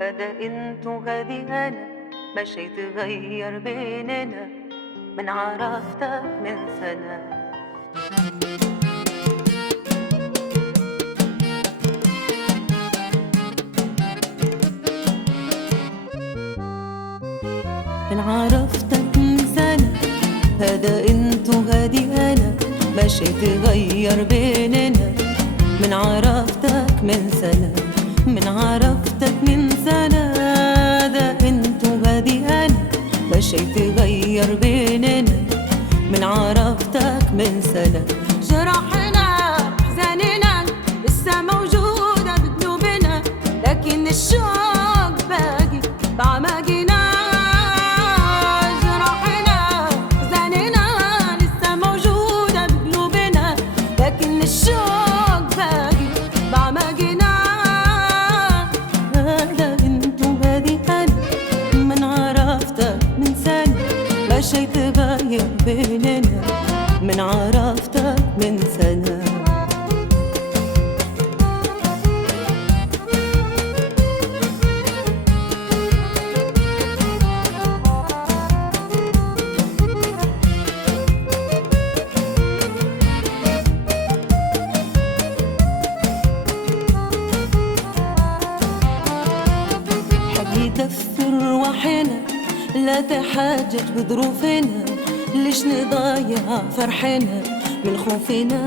هذا انت وهذه انا، ماشي يتغير بيننا من عرفتك من سنة. من عرفتك من سنة، هذا انت وهذه انا، ماشي يتغير بيننا من عرفتك من سنة. من عرفتك من سنة، هذا انت وهذه انا، ماشي يتغير بيننا من عرفتك من سنة. جرحنا احزاننا لسه موجودة بقلوبنا، لكن الشوق باقي بعماقنا. جرحنا احزاننا لسه موجودة بقلوبنا، لكن الشوق باقي بعماقنا. هذا انت وهذه انا، من عرفتك من سنة، ماشي يتغير بيننا من عرفتك من سنة. يدفر روحنا لا تحاجج بظروفنا، ليش نضيع فرحنا من خوفنا؟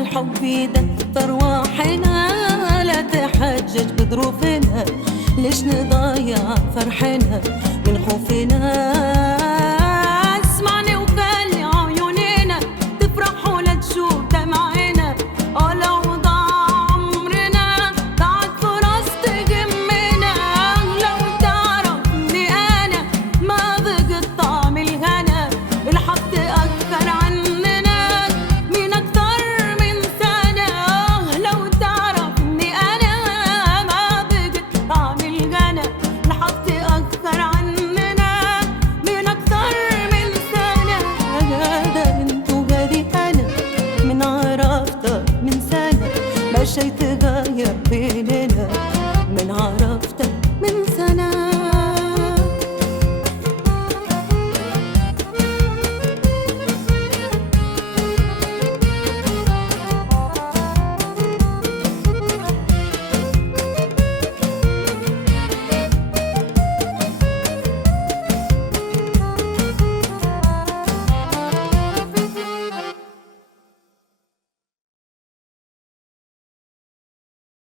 الحب يدفر روحنا لا تحاجج بظروفنا، ليش نضيع فرحنا من خوفنا؟ اسمعني وخلي عيوننا تفرح ولا تشوف دمعنا، لو ضاع عمرنا ضاعت فرص تهمنا. لو تعرف اني انا ما ذقت طعم الهنا، الحب تأخر عننا من اكتر من سنة. لو تعرف اني انا ما ذقت طعم الهنا، الحب تأخر عننا من اكتر من سنة. هذا انت وهذه انا، من عرفتك من سنة، ماشي